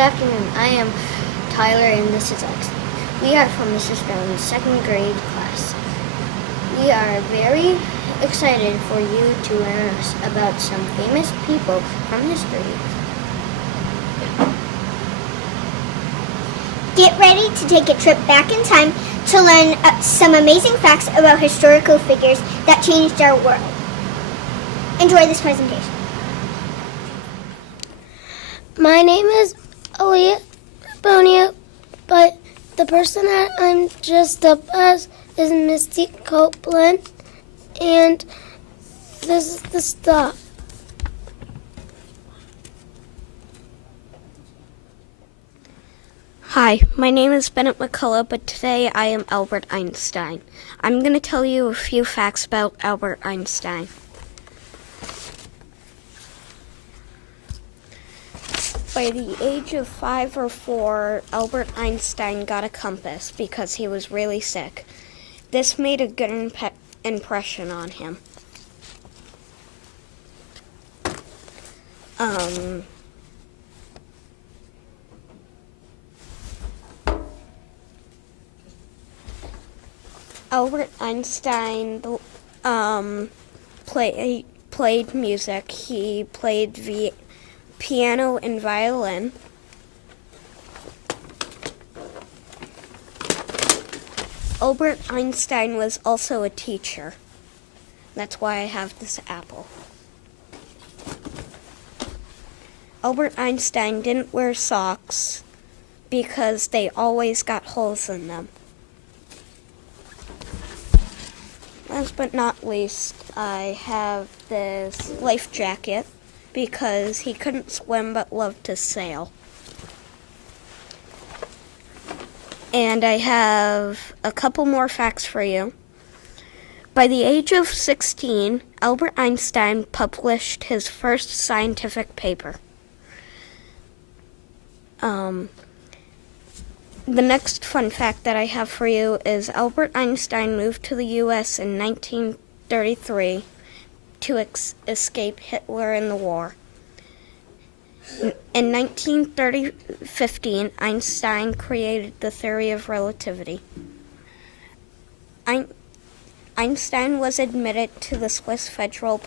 afternoon. I am Tyler and this is X. We are from Mrs. Brown's second grade class. We are very excited for you to learn about some famous people from history. Get ready to take a trip back in time to learn some amazing facts about historical figures that changed our world. Enjoy this presentation. My name is Aaliyah Bonia, but the person that I'm dressed up as is Misty Copeland, and this is the stuff. Hi, my name is Bennett McCullough, but today I am Albert Einstein. I'm going to tell you a few facts about Albert Einstein. By the age of 5 or 4, Albert Einstein got a compass because he was really sick. This made a good impression on him. Albert Einstein played music. He played piano and violin. Albert Einstein was also a teacher. That's why I have this apple. Albert Einstein didn't wear socks because they always got holes in them. Last but not least, I have this life jacket because he couldn't swim but loved to sail. And I have a couple more facts for you. By the age of 16, Albert Einstein published his first scientific paper. The next fun fact that I have for you is Albert Einstein moved to the U.S. in 1933 to escape Hitler in the war. In 1915, Einstein created the theory of relativity. Einstein was admitted to the Swiss Federal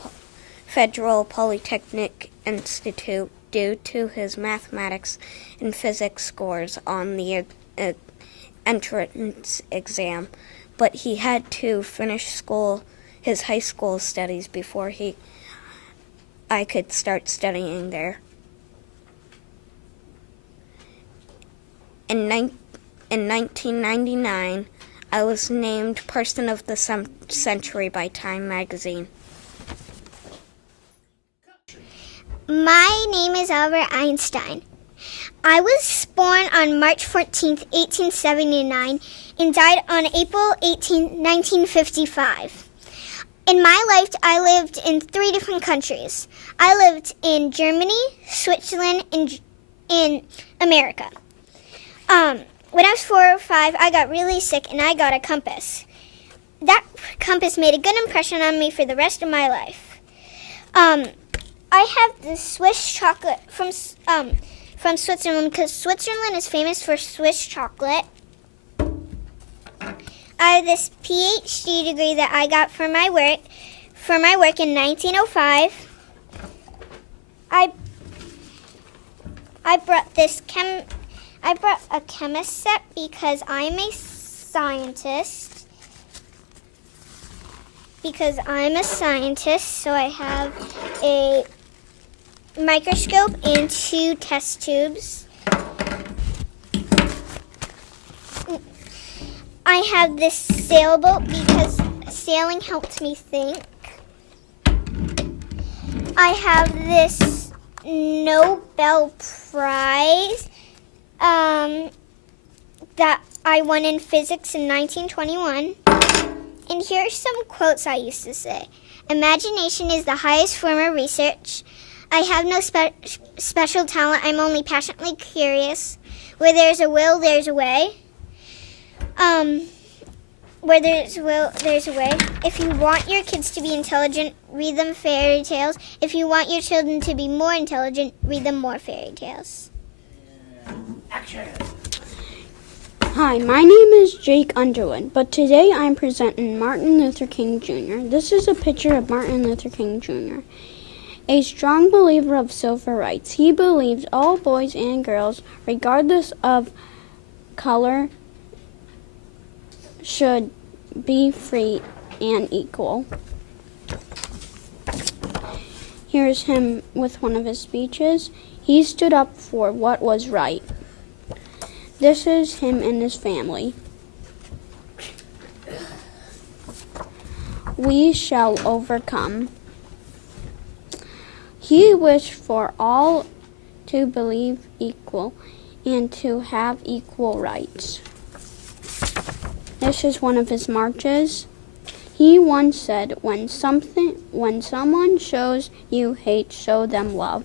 Polytechnic Institute due to his mathematics and physics scores on the entrance exam, but he had to finish his high school studies before I could start studying there. In 1999, I was named Person of the Century by Time magazine. My name is Albert Einstein. I was born on March 14th, 1879, and died on April 18th, 1955. In my life, I lived in 3 different countries. I lived in Germany, Switzerland, and in America. When I was 4 or 5, I got really sick and I got a compass. That compass made a good impression on me for the rest of my life. I have the Swiss chocolate from Switzerland because Switzerland is famous for Swiss chocolate. I have this PhD degree that I got for my work in 1905. I brought a chemist set because I'm a scientist. So I have a microscope and 2 test tubes. I have this sailboat because sailing helped me think. I have this Nobel Prize that I won in physics in 1921. And here are some quotes I used to say. Imagination is the highest form of research. I have no special talent. I'm only passionately curious. Where there's a will, there's a way. Where there's a will, there's a way. If you want your kids to be intelligent, read them fairy tales. If you want your children to be more intelligent, read them more fairy tales. Hi, my name is Jake Underwood, but today I'm presenting Martin Luther King Jr. This is a picture of Martin Luther King Jr., a strong believer of civil rights. He believes all boys and girls, regardless of color, should be free and equal. Here's him with one of his speeches. He stood up for what was right. This is him and his family. We shall overcome. He wished for all to believe equal and to have equal rights. This is one of his marches. He once said, when someone shows you hate, show them love.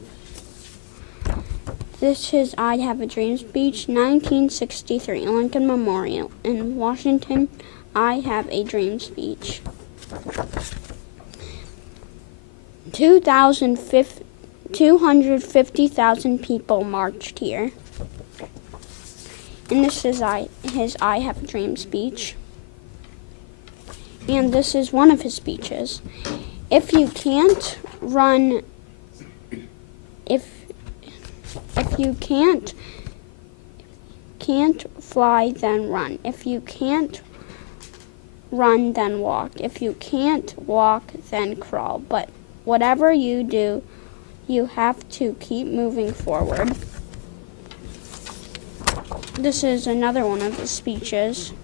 This is I Have a Dream speech, 1963, Lincoln Memorial. In Washington, I Have a Dream speech. 250,000 people marched here. And this is his I Have a Dream speech. And this is one of his speeches. If you can't run, if you can't fly, then run. If you can't run, then walk. If you can't walk, then crawl. But whatever you do, you have to keep moving forward. This is another one of his speeches.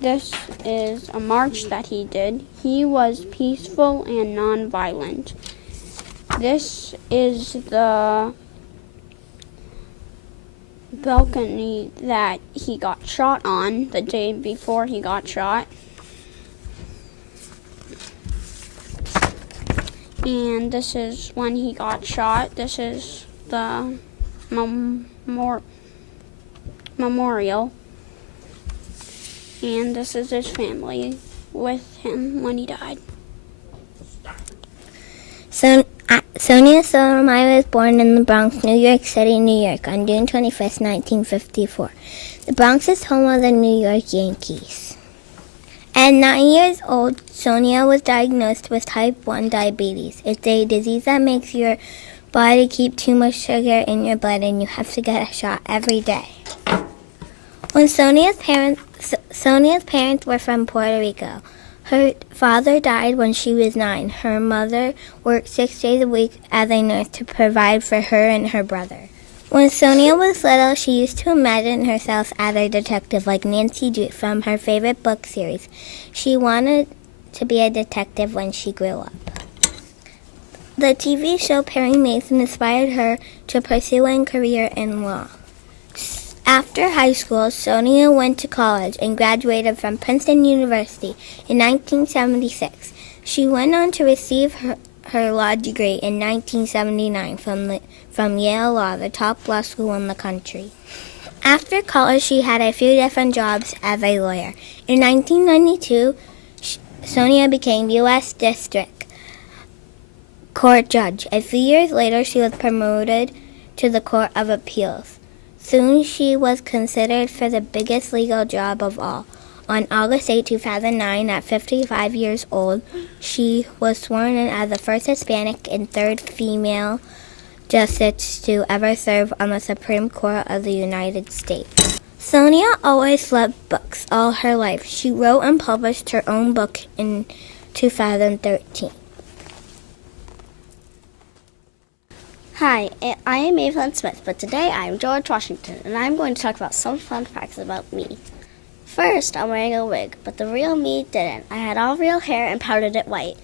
This is a march that he did. He was peaceful and nonviolent. This is the balcony that he got shot on the day before he got shot. And this is when he got shot. This is the memorial. And this is his family with him when he died. Sonia Sotomayor was born in the Bronx, New York City, New York, on June 25th, 1954. The Bronx is home of the New York Yankees. At 9 years old, Sonia was diagnosed with type 1 diabetes. It's a disease that makes your body keep too much sugar in your blood, and you have to get a shot every day. When Sonia's parents were from Puerto Rico. Her father died when she was 9. Her mother worked 6 days a week as a nurse to provide for her and her brother. When Sonia was little, she used to imagine herself as a detective like Nancy Drew from her favorite book series. She wanted to be a detective when she grew up. The TV show Perry Mason inspired her to pursue a career in law. After high school, Sonia went to college and graduated from Princeton University in 1976. She went on to receive her law degree in 1979 from Yale Law, the top law school in the country. After college, she had a few different jobs as a lawyer. In 1992, Sonia became U.S. District Court judge. A few years later, she was promoted to the Court of Appeals. Soon she was considered for the biggest legal job of all. On August 8, 2009, at 55 years old, she was sworn in as the first Hispanic and third female justice to ever serve on the Supreme Court of the United States. Sonia always loved books all her life. She wrote and published her own book in 2013. Hi, I am Evelyn Smith, but today I am George Washington, and I'm going to talk about some fun facts about me. First, I'm wearing a wig, but the real me didn't. I had all real hair and powdered it white.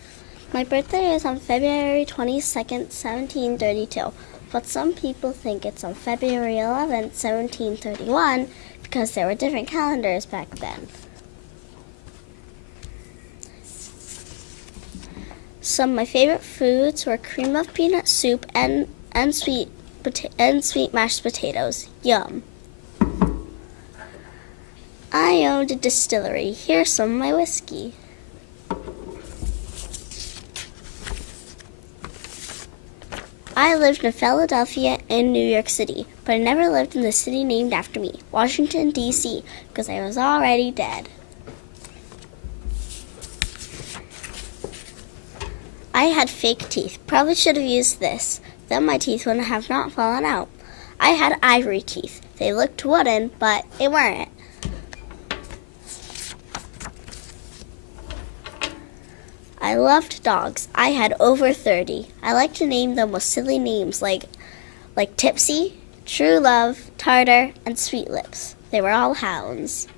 My birthday is on February 22nd, 1732, but some people think it's on February 11th, 1731, because there were different calendars back then. Some of my favorite foods were cream of peanut soup and sweet mashed potatoes. Yum. I owned a distillery. Here's some of my whiskey. I lived in Philadelphia and New York City, but I never lived in the city named after me, Washington, D.C., because I was already dead. I had fake teeth. Probably should have used this. Then my teeth would have not fallen out. I had ivory teeth. They looked wooden, but they weren't. I loved dogs. I had over 30. I liked to name them with silly names like Tipsy, True Love, Tartar, and Sweet Lips. They were all hounds.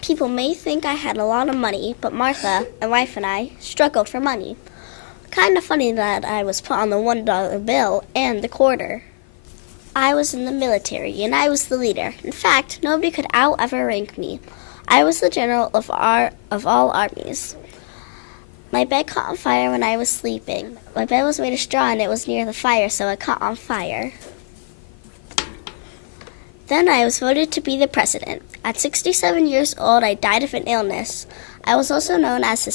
People may think I had a lot of money, but Martha, my wife, and I struggled for money. Kind of funny that I was put on the $1 bill and the quarter. I was in the military, and I was the leader. In fact, nobody could ever rank me. I was the general of all armies. My bed caught on fire when I was sleeping. My bed was made of straw and it was near the fire, so it caught on fire. Then I was voted to be the president. At 67 years old, I died of an illness. I was also known as the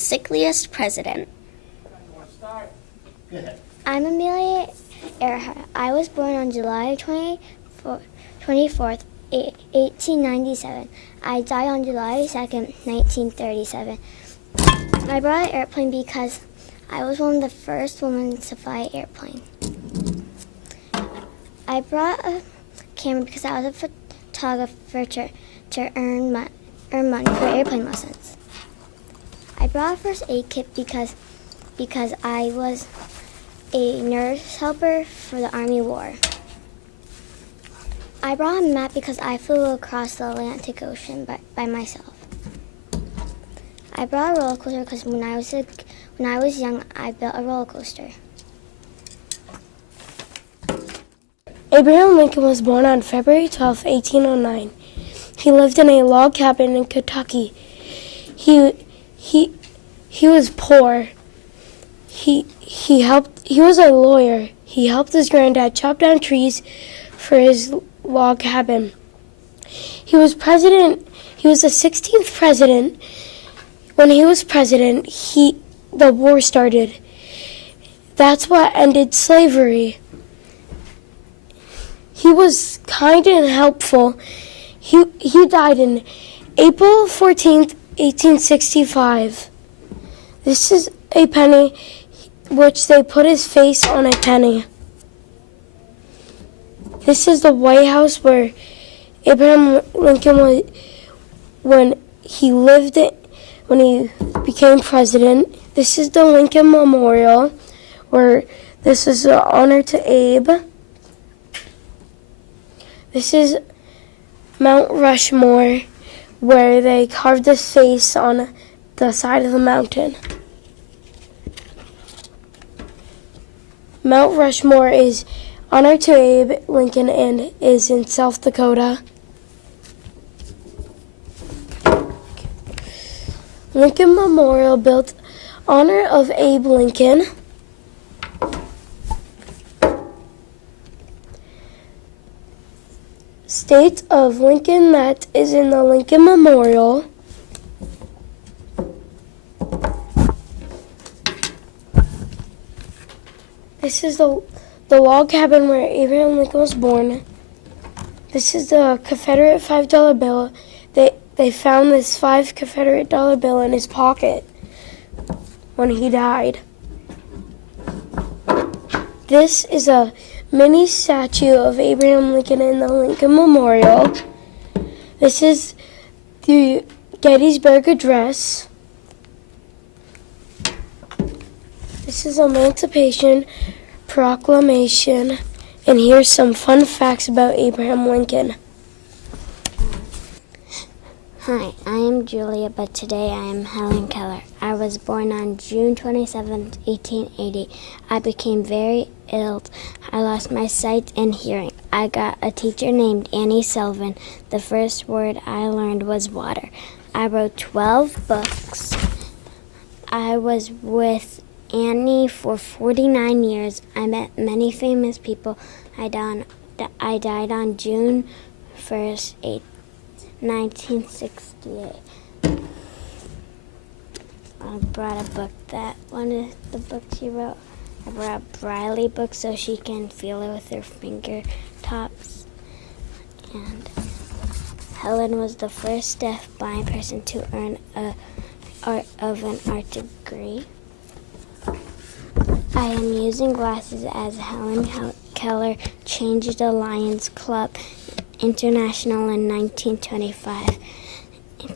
sickliest president. I'm Amelia Earhart. I was born on July 24th, 1897. I died on July 2nd, 1937. I brought an airplane because I was one of the first women to fly an airplane. I brought a camera because I was a photographer to earn money for airplane lessons. I brought a first aid kit because I was a nurse helper for the Army War. I brought a map because I flew across the Atlantic Ocean by myself. I brought a roller coaster because when I was young, I built a roller coaster. Abraham Lincoln was born on February 12, 1809. He lived in a log cabin in Kentucky. He was poor. He was a lawyer. He helped his granddad chop down trees for his log cabin. He was the 16th president. When he was president, the war started. That's what ended slavery. He was kind and helpful. He died on April 14th, 1865. This is a penny, which they put his face on a penny. This is the White House where Abraham Lincoln was when he became president. This is the Lincoln Memorial, where this is an honor to Abe. This is Mount Rushmore, where they carved his face on the side of the mountain. Mount Rushmore is honor to Abe Lincoln and is in South Dakota. Lincoln Memorial built honor of Abe Lincoln. State of Lincoln that is in the Lincoln Memorial. This is the log cabin where Abraham Lincoln was born. This is the Confederate $5 bill. They found this $5 Confederate bill in his pocket when he died. This is a mini statue of Abraham Lincoln in the Lincoln Memorial. This is the Gettysburg Address. This is Emancipation Proclamation. And here's some fun facts about Abraham Lincoln. Hi, I am Julia, but today I am Helen Keller. I was born on June 27, 1880. I became very ill. I lost my sight and hearing. I got a teacher named Annie Sullivan. The first word I learned was water. I wrote 12 books. I was with Annie for 49 years. I met many famous people. I died on June 1st, 1968. I brought a book. That one is the book she wrote. a Braille book so she can feel it with her fingertips. And Helen was the first deaf-blind person to earn an art degree. I am using glasses as Helen Keller changed the Lions Club International in 1925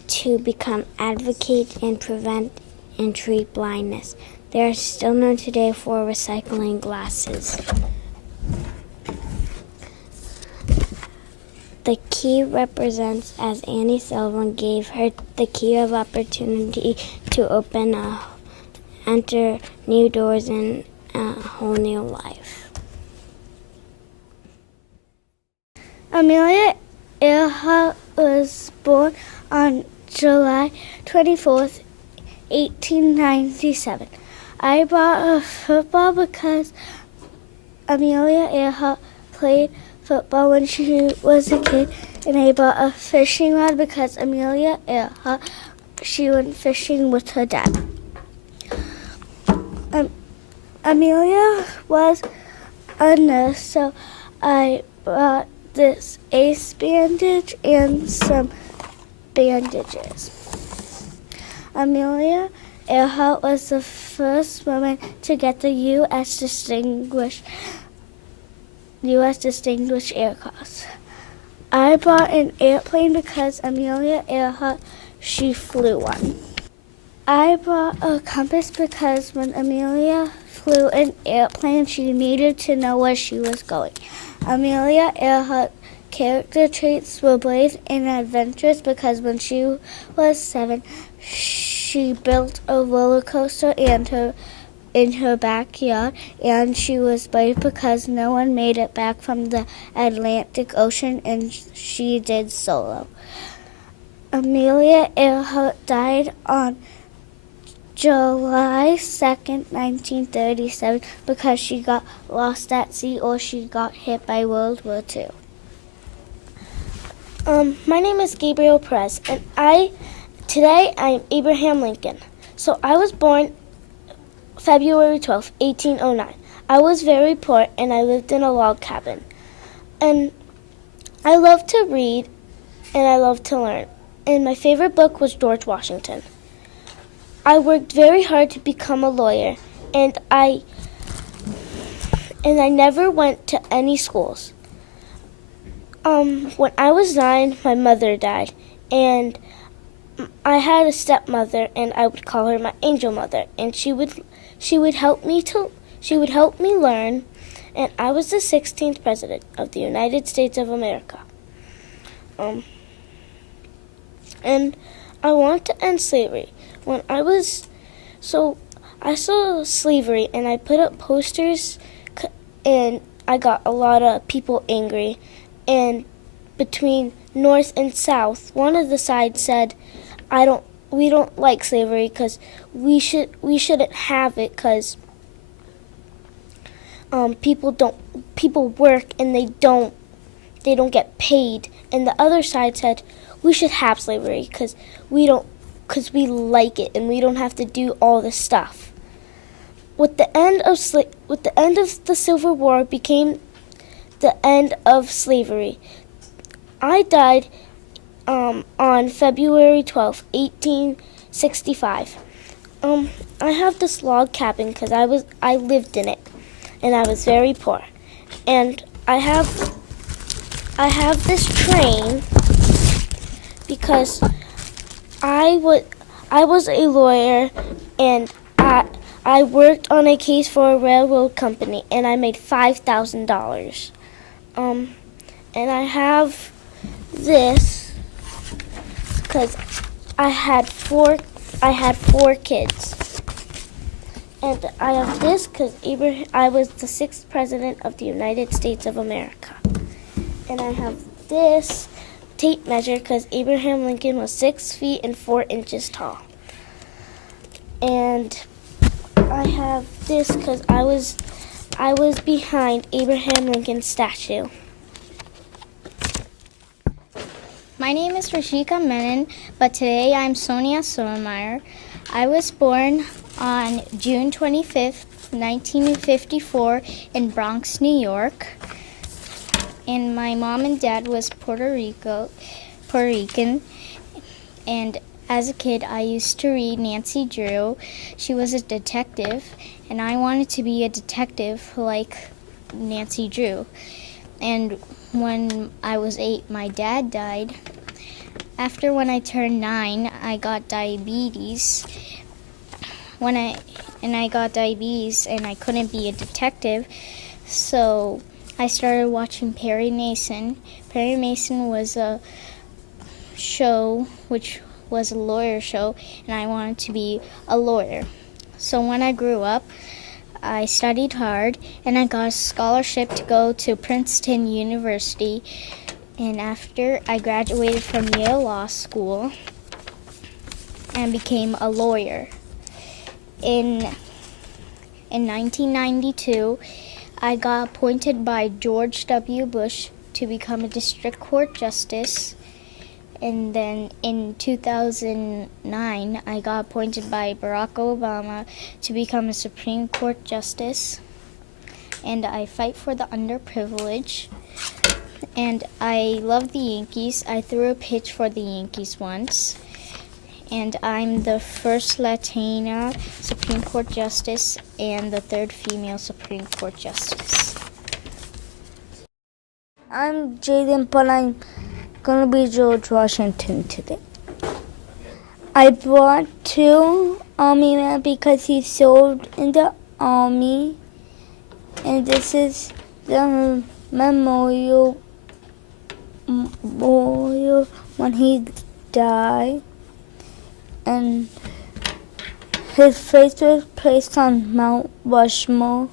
to become advocate and prevent and treat blindness. They are still known today for recycling glasses. The key represents as Annie Sullivan gave her the key of opportunity to enter new doors in a whole new life. Amelia Earhart was born on July 24th, 1897. I bought a football because Amelia Earhart played football when she was a kid, and I bought a fishing rod because Amelia Earhart, she went fishing with her dad. Amelia was a nurse, so I bought this ace bandage and some bandages. Amelia Earhart was the first woman to get the U.S. Distinguished Air Cross. I bought an airplane because Amelia Earhart, she flew one. I bought a compass because when Amelia flew an airplane, she needed to know where she was going. Amelia Earhart's character traits were brave and adventurous because when she was 7, she built a roller coaster in her backyard, and she was brave because no one made it back from the Atlantic Ocean, and she did solo. Amelia Earhart died on July 2nd, 1937, because she got lost at sea or she got hit by World War II. My name is Gabriel Perez, and today I am Abraham Lincoln. So I was born February 12, 1809. I was very poor and I lived in a log cabin. And I loved to read and I loved to learn. And my favorite book was George Washington. I worked very hard to become a lawyer, and I never went to any schools. When I was 9, my mother died, and I had a stepmother, and I would call her my angel mother, and she would help me learn, and I was the 16th president of the United States of America. And I want to end slavery. I saw slavery, and I put up posters, and I got a lot of people angry. And between North and South, one of the sides said, we don't like slavery because we shouldn't have it because people work and they don't get paid. And the other side said we should have slavery because we like it and we don't have to do all this stuff. With the end of the Civil War became the end of slavery. I died on February 12, 1865. I have this log cabin because I lived in it, and I was very poor. And I have this train because I was a lawyer, and I worked on a case for a railroad company, and I made $5,000. And I have this because I had four kids. And I have this because I was the 6th president of the United States of America. And I have this tape measure because Abraham Lincoln was 6 feet and 4 inches tall. And I have this because I was behind Abraham Lincoln's statue. My My name is Rashika Menon, but today I'm Sonia Sotomayor. I was born on June 25th, 1954 in Bronx, New York. And my mom and dad was Puerto Rican. And as a kid, I used to read Nancy Drew. She was a detective, and I wanted to be a detective like Nancy Drew. And when I was 8, my dad died. When I turned 9, I got diabetes. I got diabetes and I couldn't be a detective, so I started watching Perry Mason. Perry Mason was a show which was a lawyer show, and I wanted to be a lawyer. So when I grew up, I studied hard and I got a scholarship to go to Princeton University. And after I graduated from Yale Law School and became a lawyer. In 1992, I got appointed by George W. Bush to become a district court justice. And then in 2009, I got appointed by Barack Obama to become a Supreme Court justice. And I fight for the underprivileged. And I love the Yankees. I threw a pitch for the Yankees once. And I'm the first Latina Supreme Court Justice and the third female Supreme Court Justice. I'm Jaden, but I'm going to be George Washington today. I brought 2 army men because he served in the army. And this is the memorial when he died. And his face was placed on Mount Rushmore.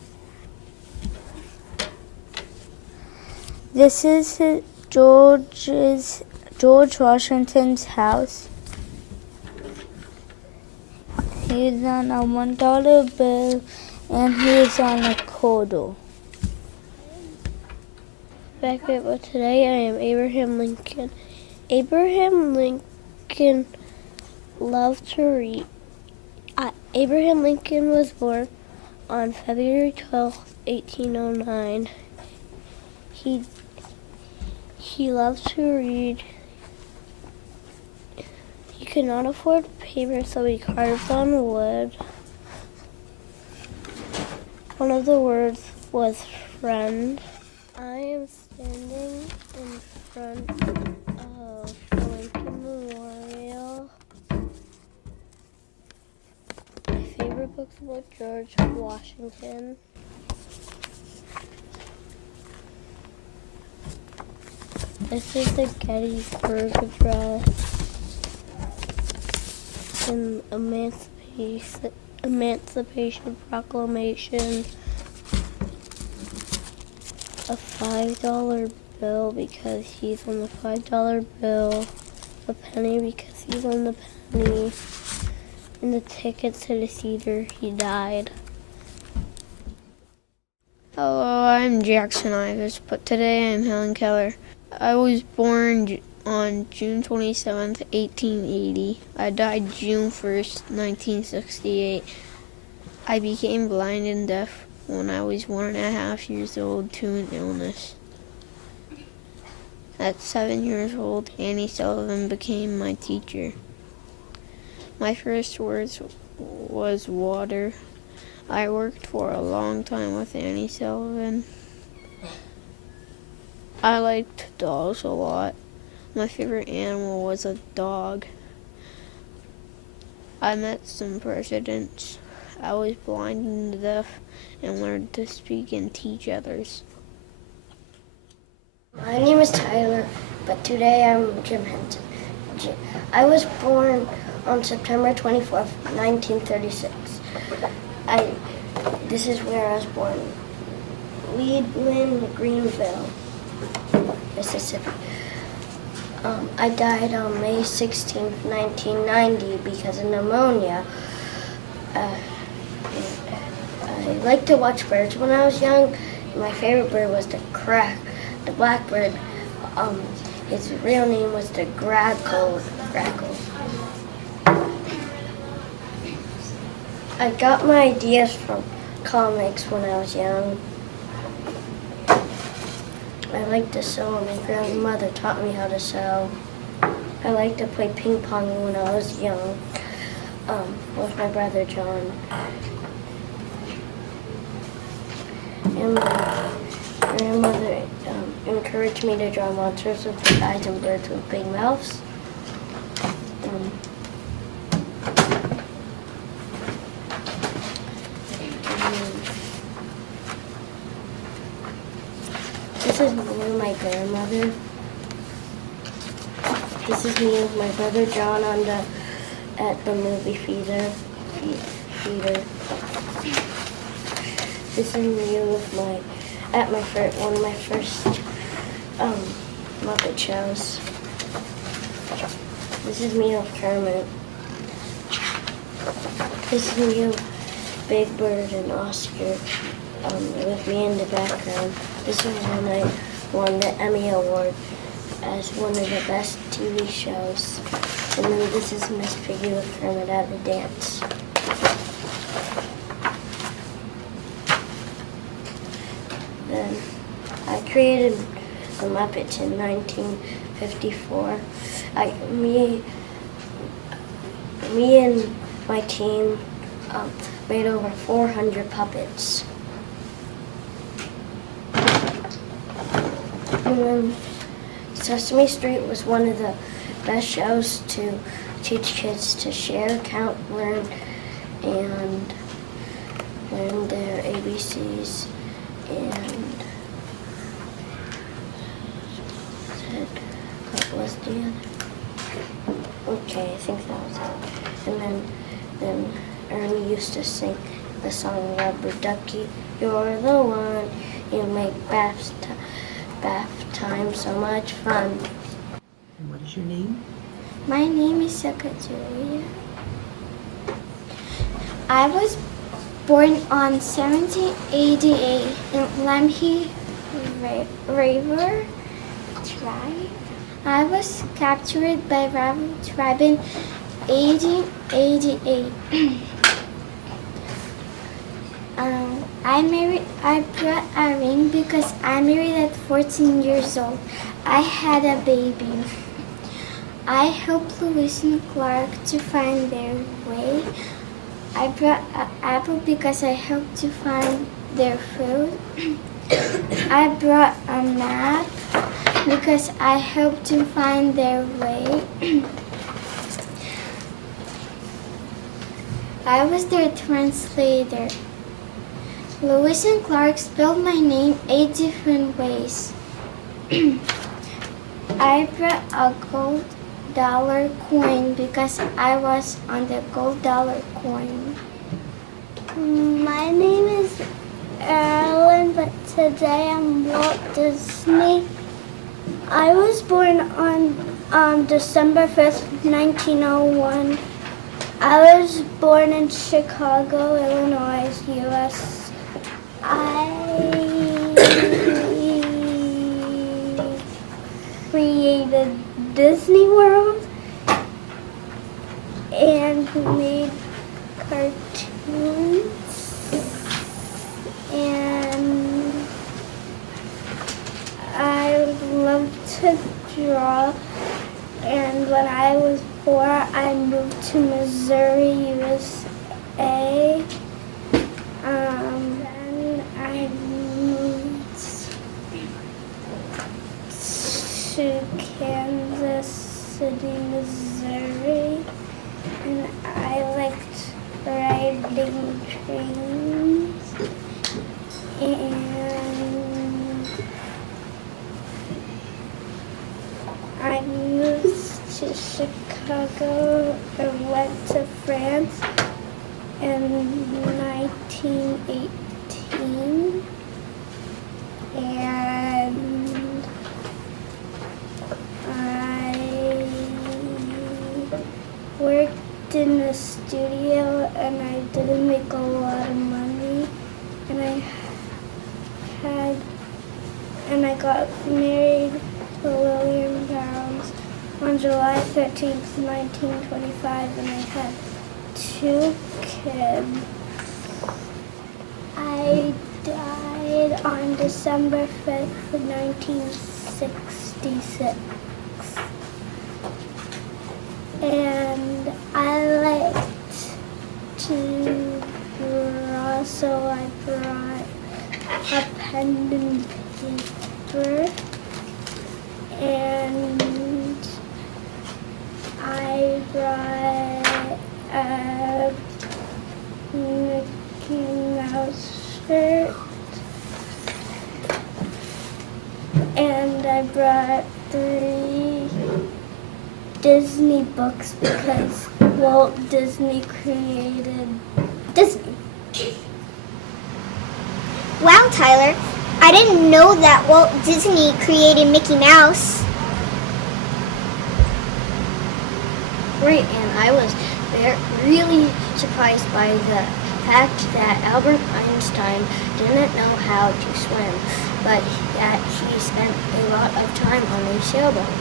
This is George Washington's house. He's on a $1 bill and he's on a quarter. Back up, but today I am Abraham Lincoln. Abraham Lincoln loved to read. Abraham Lincoln was born on February 12, 1809. He loved to read. He could not afford paper, so he carved on wood. One of the words was friend. I am standing in front of the Lincoln Memorial. My favorite book's about George Washington. This is the Gettysburg Address and Emancipation Proclamation. A $5 bill because he's on the $5 bill. A penny because he's on the penny. And the tickets to the theater he died. Hello, I'm Jackson Ives, but today I'm Helen Keller. I was born on June 27th, 1880. I died June 1st, 1968. I became blind and deaf when I was 1.5 years old to an illness. At 7 years old, Annie Sullivan became my teacher. My first words was water. I worked for a long time with Annie Sullivan. I liked dogs a lot. My favorite animal was a dog. I met some presidents. I was blind and deaf and learned to speak and teach others. My name is Tyler, but today I'm Jim Henson. I was born on September 24th, 1936. This is where I was born. Leadland, Greenville, Mississippi. I died on May 16th, 1990 because of pneumonia. I liked to watch birds when I was young. My favorite bird was the blackbird. His real name was the Grackle. I got my ideas from comics when I was young. I liked to sew, and my grandmother taught me how to sew. I liked to play ping pong when I was young with my brother John. And my grandmother encouraged me to draw monsters with big eyes and birds with big mouths. This is me and my grandmother. This is me with my brother John at the movie theater. This is me with one of my first Muppet shows. This is me with Kermit. This is me with Big Bird and Oscar with me in the background. This is when I won the Emmy Award as one of the best TV shows. And then this is Miss Piggy with Kermit at the dance. Then I created the Muppets in 1954. Me and my team made over 400 puppets. And then Sesame Street was one of the best shows to teach kids to share, count, learn, and learn their ABCs. And what was the other? Okay, I think that was it. And then Ernie used to sing the song Rubber Ducky, you're the one, you make bath time so much fun. And what is your name? My name is Sakajulia. I was born on 1788 in Lemhi River Tribe. I was captured by Raven Tribe in 1888. I brought a ring because I married at 14 years old. I had a baby. I helped Lewis and Clark to find their way. I brought an apple because I helped to find their food. I brought a map because I helped to find their way. I was their translator. Lewis and Clark spelled my name 8 different ways. I brought a gold dollar coin because I was on the gold dollar coin. My name is Ellen, but today I'm Walt Disney. I was born on December 5th, 1901. I was born in Chicago, Illinois, U.S. I created Disney World and made cartoons, and I love to draw. And when I was 4, I moved to Missouri, USA. Then I moved to Kansas City, Missouri, and I liked riding trains. And I moved to Chicago and went to France in 1918, and I worked in the studio, and I didn't make a lot of money, and I got married the William Barons on July 13th, 1925, and I had 2 kids. I died on December 5th, 1966. And I liked to draw, so I brought a pen and paper, and I brought a Mickey Mouse shirt, and I brought 3 Disney books because Walt Disney created Disney. Wow, Tyler, I didn't know that Walt Disney created Mickey Mouse. Right, and I was really surprised by the fact that Albert Einstein didn't know how to swim, but that he spent a lot of time on a sailboat.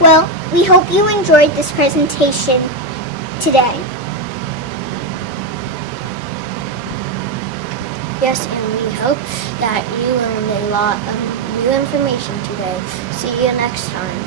Well, we hope you enjoyed this presentation today. Yes, and we hope that you learned a lot of new information today. See you next time.